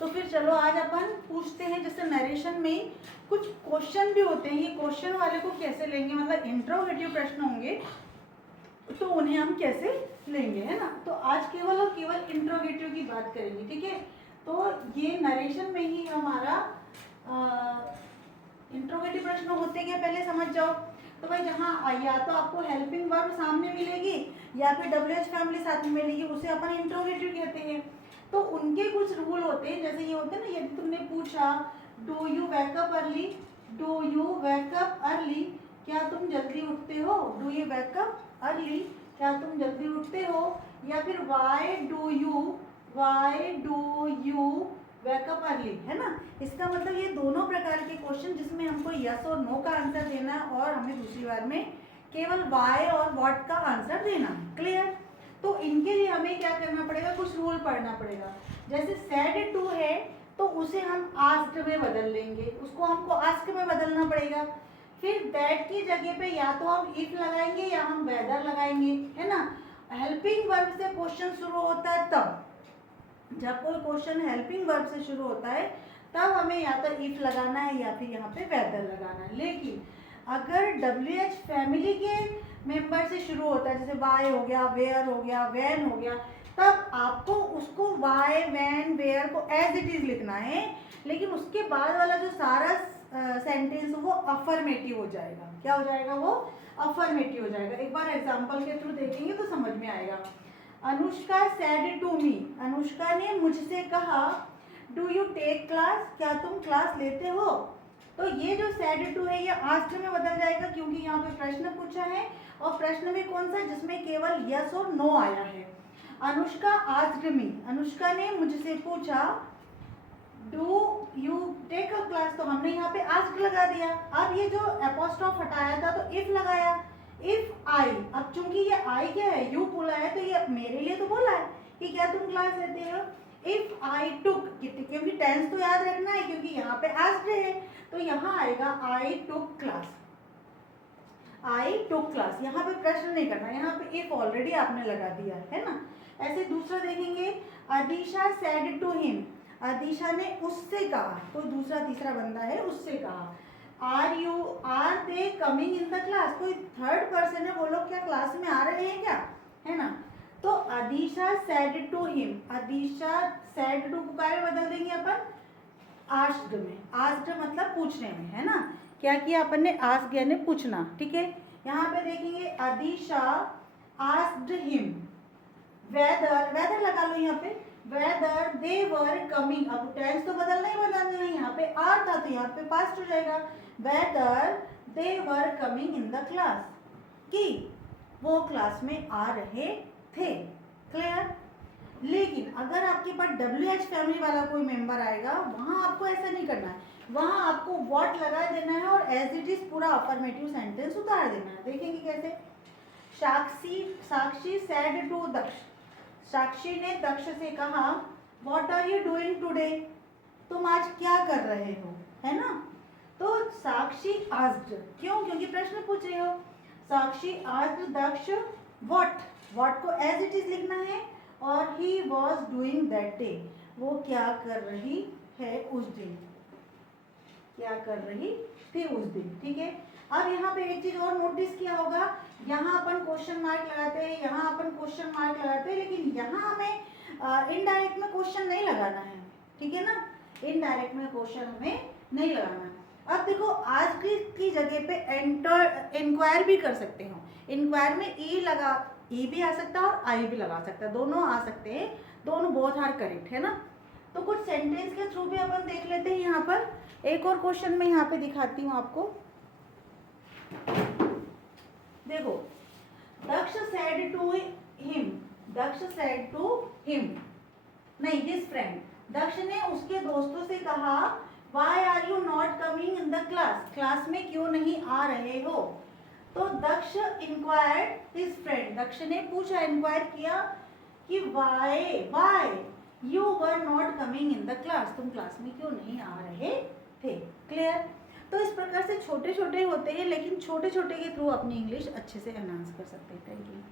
तो फिर चलो आज अपन पूछते हैं, जैसे नरेशन में कुछ क्वेश्चन भी होते हैं, ये क्वेश्चन वाले को कैसे लेंगे, मतलब इंट्रोगेटिव प्रश्न होंगे तो उन्हें हम कैसे लेंगे, है ना। तो आज केवल और केवल इंट्रोगेटिव की बात करेंगे, ठीक है। तो ये नरेशन में ही हमारा इंट्रोगेटिव प्रश्न होते क्या पहले समझ जाओ। तो भाई जहाँ या तो आपको हेल्पिंग वर्ब सामने मिलेगी या फिर WH फैमिली साथ में मिलेगी, उसे अपन इंट्रोगेटिव कहते हैं। तो उनके कुछ रूल होते हैं, जैसे ये होते हैं ना, यदि तुमने पूछा do you wake up early, do you wake up early, क्या तुम जल्दी उठते हो, डू यू वेकअप अर्ली, क्या तुम जल्दी उठते हो, या फिर why do you wake up early, है ना। इसका मतलब ये दोनों प्रकार के क्वेश्चन जिसमें हमको यस और नो का आंसर देना है और हमें दूसरी बार में केवल वाई और व्हाट का आंसर देना है। क्लियर। तो इनके लिए हमें क्या करना पड़ेगा, कुछ रूल पढ़ना पड़ेगा। जैसे सेड टू है तो उसे हम आस्क्ड में बदल लेंगे, उसको हमको आस्क में बदलना पड़ेगा। फिर दैट की जगह पे या तो हम इफ लगाएंगे या हम वेदर लगाएंगे, है ना। हेल्पिंग वर्ब से क्वेश्चन शुरू होता है तब, जब कोई क्वेश्चन हेल्पिंग वर्ब से शुरू होता है तब हमें या तो इफ लगाना है या फिर यहाँ पे वेदर लगाना है। लेकिन अगर WH फैमिली के मेंबर से शुरू होता है, जैसे वाई हो गया, वेयर हो गया, वैन हो गया, तब आपको उसको वाई वैन वेयर को एज इट इज लिखना है, लेकिन उसके बाद वाला जो सारा सेंटेंस वो अफर्मेटिव हो जाएगा। क्या हो जाएगा, वो अफर्मेटिव हो जाएगा। एक बार एग्जाम्पल के थ्रू देखेंगे तो समझ में आएगा। Anushka said to me, Anushka ने मुझसे कहा डू यू टेक क्लास, क्या तुम क्लास लेते हो। तो ये जो सेड टू है ये आस्क्ड में बदल जाएगा, क्योंकि यहाँ पे प्रश्न पूछा है और प्रश्न में कौन सा, जिसमें केवल यस और नो आया है। अनुष्का आस्क्ड मी, अनुष्का ने मुझसे पूछा do you take a class, तो हमने यहाँ पे आस्क्ड लगा दिया। अब ये जो एपोस्ट्रोफ हटाया था तो इफ लगाया, इफ आई, अब चूंकि ये आई क्या है, यू बोला है, तो ये मेरे लिए तो बोला है कि क्या तुम क्लास लेते हो। इफ आई टुक, क्योंकि टेंस तो याद रखना है क्योंकि यहाँ पे आस्क्ड है, तो यहाँ आएगा आई टुक क्लास, आई टुक क्लास। यहाँ पे प्रश्न नहीं करना, यहाँ पे इफ ऑलरेडी आपने लगा दिया है ना। ऐसे दूसरा देखेंगे, अदीशा सेड टू हिम, अदीशा ने उससे कहा, कोई दूसरा तीसरा बंदा है, उससे कहा। Are they coming in the class, कोई थर्ड पर्सन है, वो लोग क्या क्लास में आ रहे हैं क्या, है ना। तो Adisha said to him, Adisha said to को क्या में बदल देंगे अपन, आस्क्ड में। आस्क्ड मतलब पूछने में, है ना। क्या किया अपन ने, आस्क्ड यानी पूछना, ठीक है। यहाँ पे देखेंगे अदीशा आस्क्ड हिम वेदर, वेदर लगा लो यहाँ पे, वेदर दे वर कमिंग, अब टेंस तो बदलना ही बदलना है, यहाँ पे आर था तो यहाँ पे पास्ट हो जाएगा, whether they were coming in the class, कि वो क्लास में आ रहे थे। क्लियर। लेकिन अगर आपके पास WH फैमिली वाला कोई मेंबर आएगा, वहां आपको ऐसा नहीं करना है, वहां आपको व्हाट लगा देना है और एज इट इज पूरा अफर्मेटिव सेंटेंस उतार देना है। देखेंगे कैसे। साक्षी सेड टू दक्ष, साक्षी ने दक्ष से कहा what are you doing today, तुम आज क्या कर रहे हो, है ना। तो साक्षी आस्क्ड, क्यों, क्योंकि प्रश्न पूछ रहे हो। साक्षी आस्क्ड दक्ष व्हाट, व्हाट को एज इट इज लिखना है, और he was doing that day, वो क्या कर रही है उस दिन, क्या कर रही थी उस दिन, ठीक है। अब यहाँ पे एक चीज और नोटिस किया होगा, यहाँ अपन क्वेश्चन मार्क लगाते हैं, यहाँ अपन क्वेश्चन मार्क लगाते हैं, लेकिन यहाँ हमें इनडायरेक्ट में क्वेश्चन नहीं लगाना है, ठीक है ना। इनडायरेक्ट में क्वेश्चन हमें नहीं लगाना है। अब देखो आज की जगह पे एंटर इंक्वायर भी कर सकते हो, इंक्वायर में ई लगा, ई भी आ सकता है और आई भी लगा सकता है, दोनों आ सकते हैं, दोनों बोथ आर करेक्ट, है ना। तो कुछ सेंटेंस के थ्रू भी अपन देख लेते हैं। यहाँ पर एक और क्वेश्चन मैं यहाँ पे दिखाती हूँ आपको, देखो। Daksh said to him, Daksh said to him, नहीं हिज फ्रेंड, दक्ष ने उसके दोस्तों से कहा why are you not coming in the class, class में क्यों नहीं आ रहे हो। तो Daksh inquired his friend, Daksh ने पूछा, इंक्वायर किया कि why you were not coming in the class, तुम क्लास में क्यों नहीं आ रहे थे। क्लियर। तो इस प्रकार से छोटे छोटे होते हैं, लेकिन छोटे छोटे के थ्रू अपनी इंग्लिश अच्छे से एनहांस कर सकते हैं। Thank you.